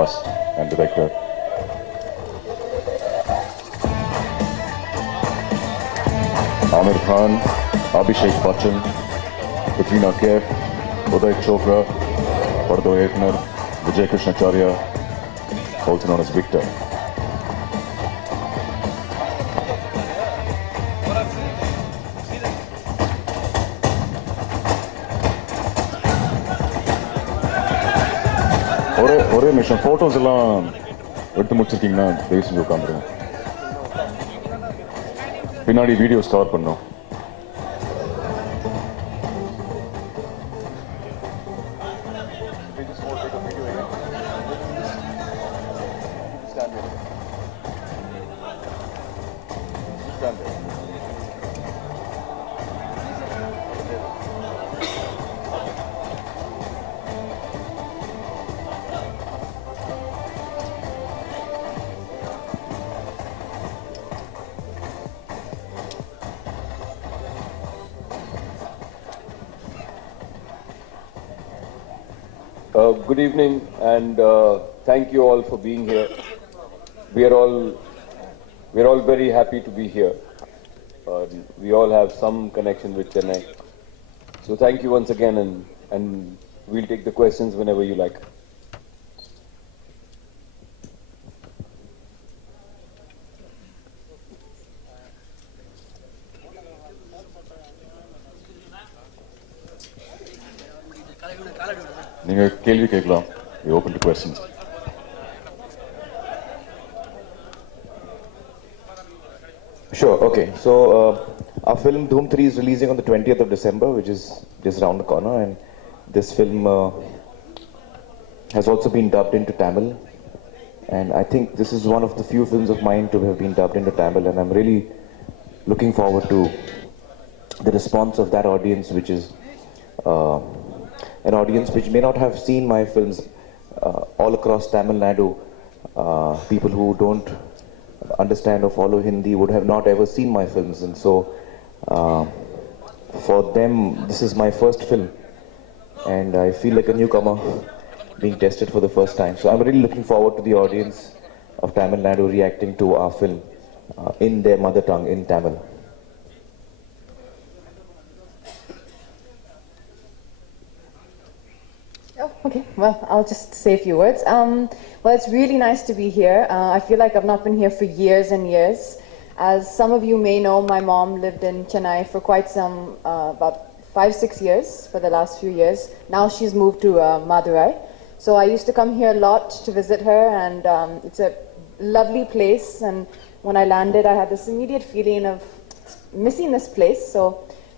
cast and director. Aamir Khan, Abhishek Bachchan, Katrina Kaif, Uday Chopra, Pardo Ekner, Vijay Krishnacharya, also known as Victor. ஒரே நிமிஷம் photos எல்லாம் எடுத்து முடிச்சிருக்கீங்கன்னா தயவு செஞ்சு உட்காந்துருங்க. பின்னாடி வீடியோஸ் கவர் பண்ணோம். Good evening, and thank you all for being here. We are all very happy to be here. We all have some connection with Chennai, so thank you once again, and we'll take the questions whenever you like. நீங்க கேள்வி கேட்கலாம். We open to questions. Sure, okay. So our film Dhoom 3 is releasing on the 20th of December, which is just around the corner, and this film has also been dubbed into Tamil, and I think this is one of the few films of mine to have been dubbed into Tamil, and I'm really looking forward to the response of that audience, which is an audience which may not have seen my films all across Tamil Nadu. People who don't understand or follow Hindi would have not ever seen my films, and so for them this is my first film, and I feel like a newcomer being tested for the first time. So I'm really looking forward to the audience of Tamil Nadu reacting to our film in their mother tongue, in Tamil. Oh, okay. Well, I'll just say a few words. Well, it's really nice to be here. I feel like I've not been here for years and years. As some of you may know, my mom lived in Chennai for quite some, about 5-6 years, for the last few years. Now she's moved to Madurai. So I used to come here a lot to visit her, and it's a lovely place. And when I landed, I had this immediate feeling of missing this place. So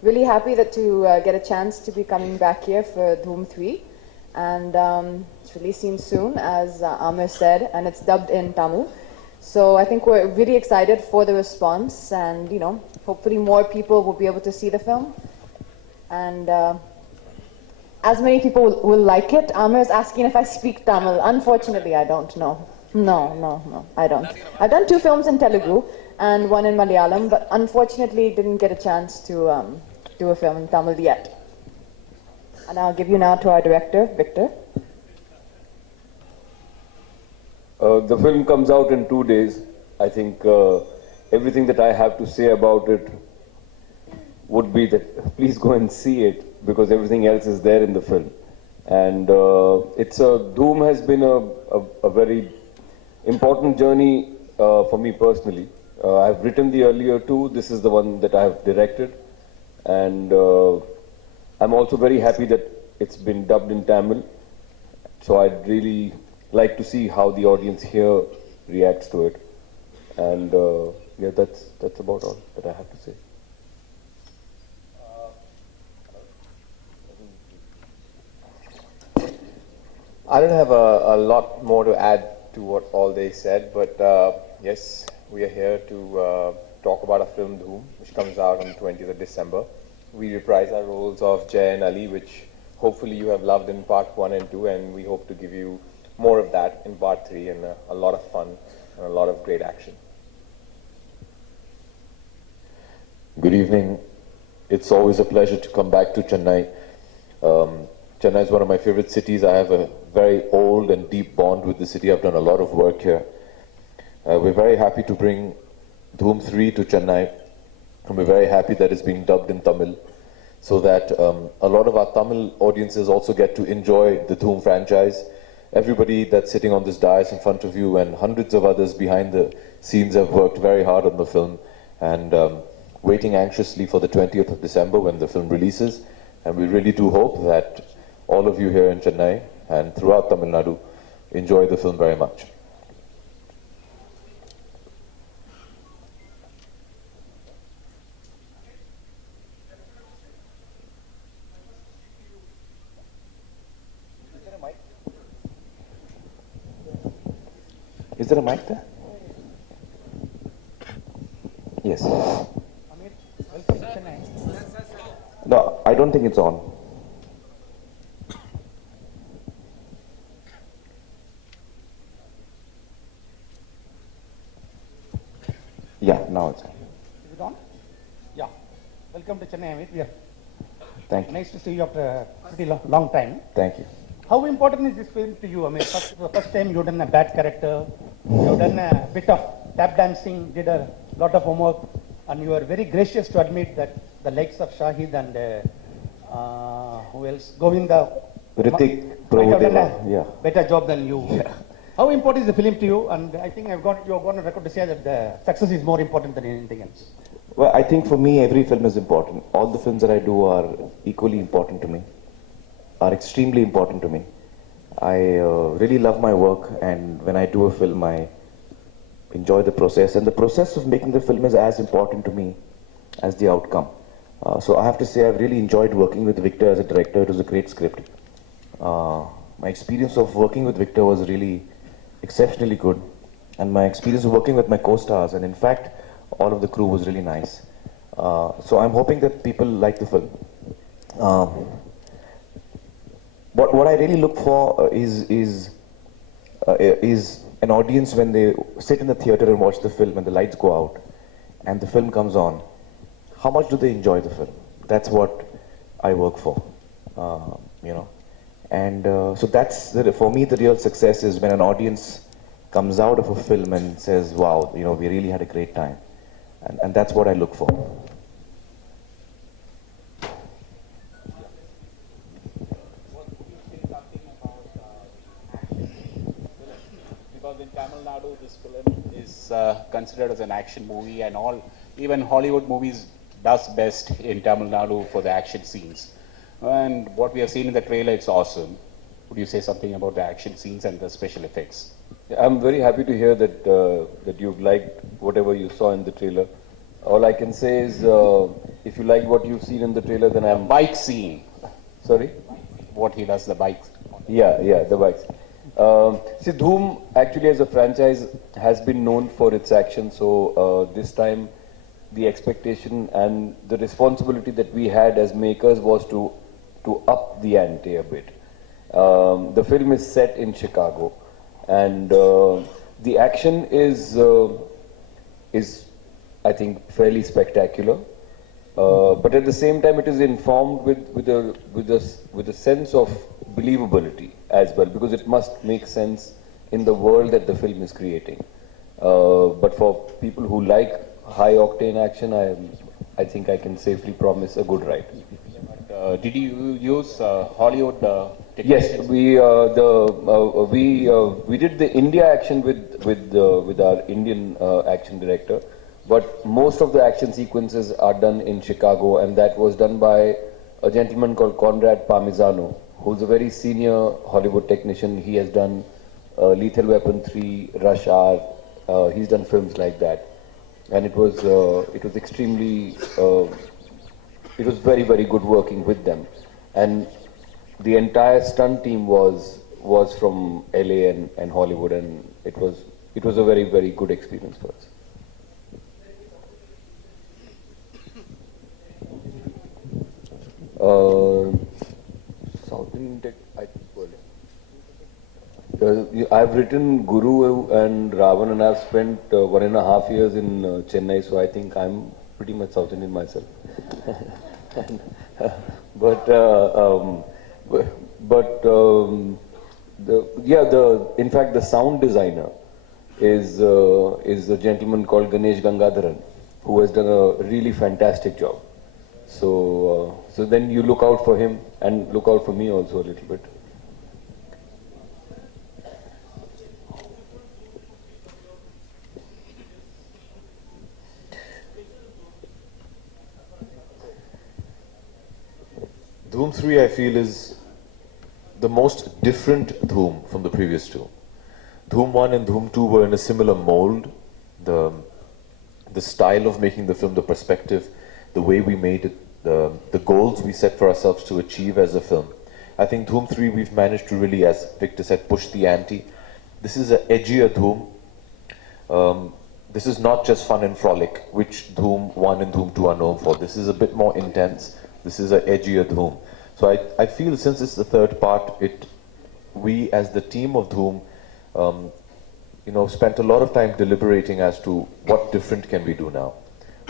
really happy that to get a chance to be coming back here for Dhoom 3. And it's releasing soon, as Aamir said, and it's dubbed in Tamil. So I think we're really excited for the response, and hopefully more people will be able to see the film, and as many people will like it. Aamir is asking if I speak Tamil. Unfortunately, I don't know. No, I don't. I've done 2 films in Telugu and 1 in Malayalam, but unfortunately didn't get a chance to do a film in Tamil yet. And I'll give you now to our director, Victor. The film comes out in 2 days. I think everything that I have to say about it would be that please go and see it, because everything else is there in the film. And Dhoom has been a very important journey for me personally. I've written the earlier 2. This is the one that I have directed, and I'm also very happy that it's been dubbed in Tamil. So I'd really like to see how the audience here reacts to it. And yeah, that's about all that I have to say. I don't have a lot more to add to what all they said, but yes, we are here to talk about our film Dhoom, which comes out on the 20th of December. We reprise our roles of Jay and Ali, which hopefully you have loved in part 1 and 2, and we hope to give you more of that in part 3, and a lot of fun and a lot of great action. Good evening. It's always a pleasure to come back to Chennai. Chennai is one of my favorite cities. I have a very old and deep bond with the city. I've done a lot of work here. We're very happy to bring Dhoom 3 to Chennai, and we're very happy that it's being dubbed in Tamil, so that a lot of our Tamil audiences also get to enjoy the Dhoom franchise. Everybody that's sitting on this dais in front of you and hundreds of others behind the scenes have worked very hard on the film, and waiting anxiously for the 20th of December when the film releases. And we really do hope that all of you here in Chennai and throughout Tamil Nadu enjoy the film very much. Is there a mic there? Yes. Aamir, welcome to Chennai. No, I don't think it's on. Yeah, now it's on. Is it on? Yeah. Welcome to Chennai, Aamir. Yeah. Thank you. Nice to see you after a pretty long time. Thank you. How important is this film to you, Aamir? First time you've done a bad character, you've done a bit of tap dancing, did a lot of homework, and you are very gracious to admit that the likes of Shahid and who else? Govinda Ritik, might have done Prabhudeva, yeah. a better job than you. How important is the film to you? And I think you've gone on record to say that the success is more important than anything else. Well, I think for me, every film is important. All the films that I do are equally important to me, are extremely important to me. I really love my work, and when I do a film, I enjoy the process. And the process of making the film is as important to me as the outcome. So I have to say, I've really enjoyed working with Victor as a director. It was a great script. My experience of working with Victor was really exceptionally good. And my experience of working with my co-stars, and in fact, all of the crew was really nice. So I'm hoping that people like the film. What I really look for is an audience when they sit in the theater and watch the film and the lights go out and the film comes on. How much do they enjoy the film? That's what I work for, you know. And so that's, for me, the real success is when an audience comes out of a film and says, wow, you know, we really had a great time. And that's what I look for. Because in Tamil Nadu, this film is considered as an action movie, and even Hollywood movies does best in Tamil Nadu for the action scenes. And what we have seen in the trailer, it's awesome. Would you say something about the action scenes and the special effects? I'm very happy to hear that that you've liked whatever you saw in the trailer. All I can say is, if you like what you've seen in the trailer, then I'm... Bike scene. Sorry? What he does, the bikes. Yeah, the bikes. See, Dhoom actually as a franchise has been known for its action, so this time the expectation and the responsibility that we had as makers was to up the ante a bit. The film is set in Chicago, and the action is I think fairly spectacular, but at the same time it is informed with a sense of believability as well, because it must make sense in the world that the film is creating. But for people who like high octane action, I think I can safely promise a good ride. Did you use Hollywood Yes, technicians? we did the India action with our Indian action director, but most of the action sequences are done in Chicago, and that was done by a gentleman called Conrad Parmigiano, who's a very senior Hollywood technician. He has done Lethal Weapon 3, Rush Hour. He's done films like that, and it was extremely. It was very, very good working with them, and the entire stunt team was from LA and Hollywood, and it was a very, very good experience for us. South Indian, I've written Guru and Ravan, and I've spent 1.5 years in Chennai, so I think I'm pretty much South Indian myself. But In fact, the sound designer is a gentleman called Ganesh Gangadharan, who has done a really fantastic job. So then you look out for him and look out for me also a little bit. Dhoom 3, I feel, is the most different Dhoom from the previous two. Dhoom 1 and Dhoom 2 were in a similar mold. The style of making the film, the perspective, the way we made it, the goals we set for ourselves to achieve as a film. I think Dhoom 3 we've managed to really, as Victor said, push the ante. This is an edgier Dhoom. This is not just fun and frolic, which Dhoom 1 and Dhoom 2 are known for. This is a bit more intense. This is an edgier Dhoom. So I feel since it's the third part, we as the team of Dhoom, spent a lot of time deliberating as to what different can we do now.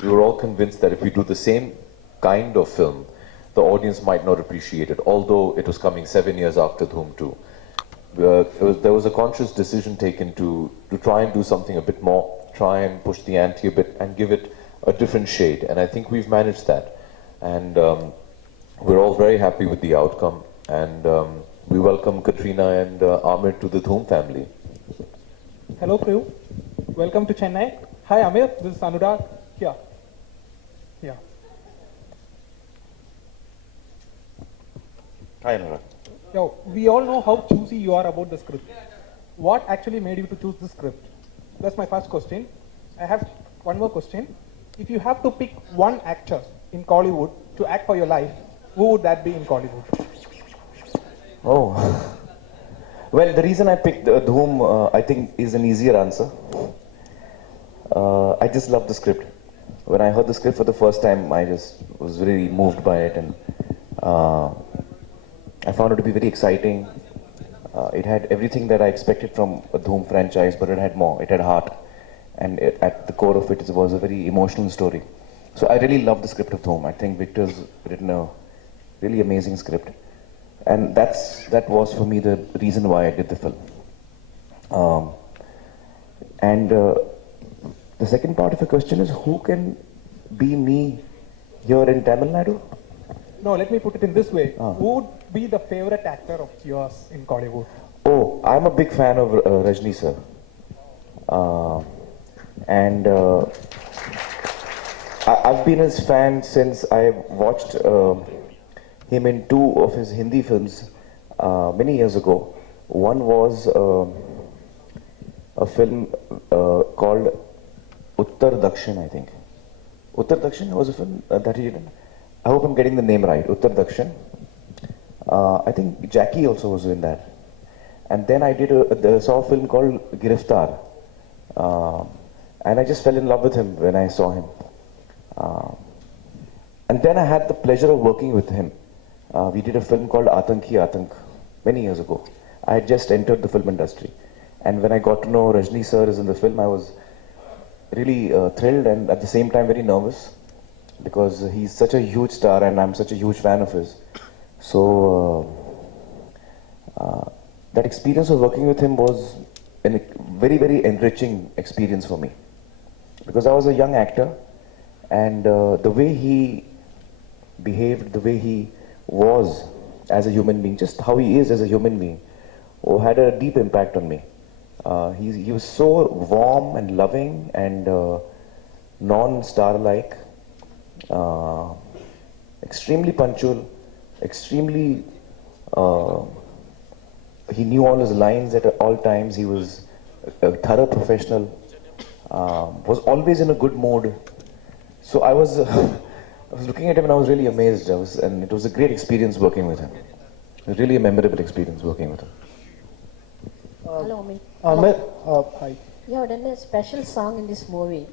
We were all convinced that if we do the same kind of film, the audience might not appreciate it, although it was coming 7 years after Dhoom 2. There was a conscious decision taken to try and do something a bit more, try and push the ante a bit and give it a different shade, and I think we've managed that. And we're all very happy with the outcome, and we welcome Katrina and Aamir to the Dhoom family. Hello crew, welcome to Chennai. Hi Aamir, this is Anurag, here. Hi, Anurag. Yo, we all know how choosy you are about the script. What actually made you to choose the script? That's my first question. I have one more question. If you have to pick one actor in Kollywood to act for your life, who would that be in Kollywood? Oh, well, the reason I picked Dhoom, I think, is an easier answer. I just love the script. When I heard the script for the first time, I just was really moved by it, and I found it to be very exciting. It had everything that I expected from a Dhoom franchise, but it had more. It had heart, and at the core of it was a very emotional story. So I really love the script of Dhoom. I think Victor's written a really amazing script, and that was for me the reason why I did the film. The second part of the question is, who can be me here in Tamil Nadu? No, let me put it in this way. Who would be the favorite actor of yours in Kollywood? Oh, I'm a big fan of Rajni sir. I've been his fan since I watched him in two of his Hindi films many years ago. One was a film called Uttar Dakshin, I think. Uttar Dakshin was a film that he did. I hope I'm getting the name right. Uttar Dakshin. I think Jackie also was in that. And then I saw a film called Giriftar. And I just fell in love with him when I saw him. And then I had the pleasure of working with him. We did a film called Atanki Atank many years ago. I had just entered the film industry. And when I got to know Rajni sir is in the film, I was really thrilled and at the same time very nervous, because he's such a huge star and I'm such a huge fan of his. So that experience of working with him was a very, very enriching experience for me, because I was a young actor, and the way he behaved, the way he was as a human being, just how he is as a human being, had a deep impact on me. He was so warm and loving and non-star-like, extremely punctual, extremely, he knew all his lines at all times. He was a thorough professional, was always in a good mood. So I was looking at him and I was really amazed. And it was a great experience working with him. It was really a memorable experience working with him. Hello, Aamir. Aamir, hi. You have done a special song in this movie.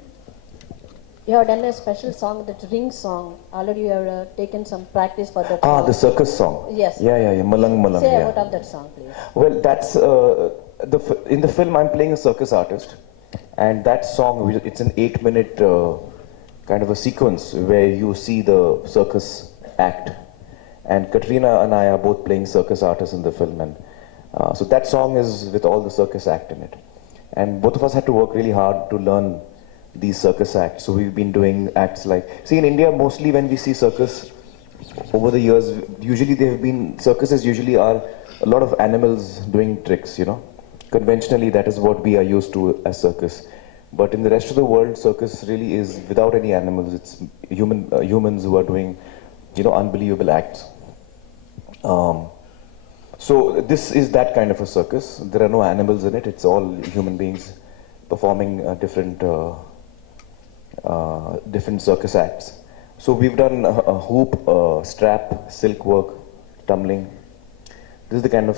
You have done a special song, that ring song. Already you have taken some practice for that song. The circus song. Yes. Yeah. Malang Malang. Say Yeah. about that song, please. Well, that's in the film I'm playing a circus artist, and that song, it's an 8-minute kind of a sequence where you see the circus act, and Katrina and I are both playing circus artists in the film, and So that song is with all the circus act in it. And both of us had to work really hard to learn these circus acts. So we've been doing acts like, see in India mostly when we see circus over the years, usually circuses usually are a lot of animals doing tricks, you know. Conventionally that is what we are used to as circus. But in the rest of the world, circus really is without any animals. It's humans who are doing, you know, unbelievable acts. So this is that kind of a circus. There are no animals in it. It's all human beings performing different circus acts. So we've done a hoop, strap, silk work, tumbling. This is the kind of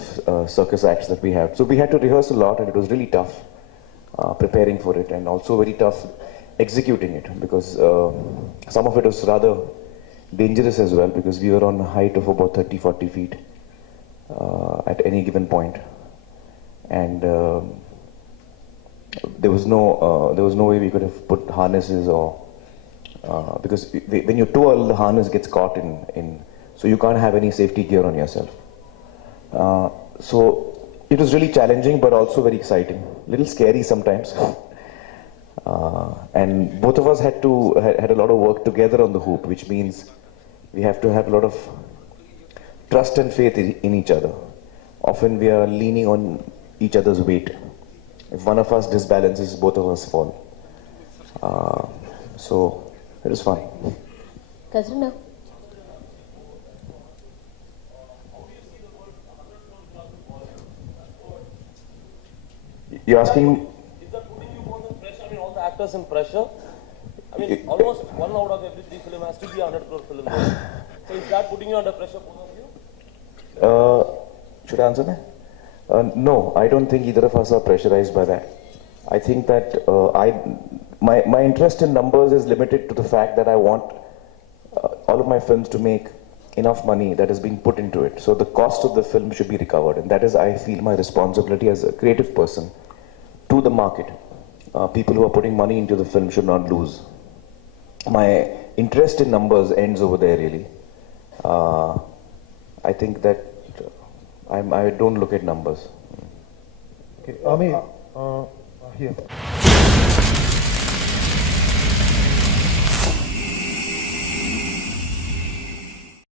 circus acts that we have. So we had to rehearse a lot, and it was really tough preparing for it, and also very tough executing it, because some of it was rather dangerous as well, because we were on a height of about 30-40 feet at any given point, and there was no way we could have put harnesses, or because when you twirl, the harness gets caught in, so you can't have any safety gear on yourself. So it was really challenging, but also very exciting. A little scary sometimes. And both of us had a lot of work together on the hoop, which means we have to have a lot of trust and faith in each other. Often we are leaning on each other's weight. If one of us disbalances, both of us fall. So it was fun. Katrina. You're asking? Is that putting you more than pressure? I mean, all the actors in pressure. I mean, almost 1 out of every 3 film has to be a 100 crore film. So is that putting you under pressure, both of you? Should I answer that? No, I don't think either of us are pressurized by that. I think that my interest in numbers is limited to the fact that I want all of my films to make enough money that has been put into it. So the cost of the film should be recovered, and that is, I feel, my responsibility as a creative person to the market. People who are putting money into the film should not lose. My interest in numbers ends over there, really. I think that I don't look at numbers. Okay, Aamir, here.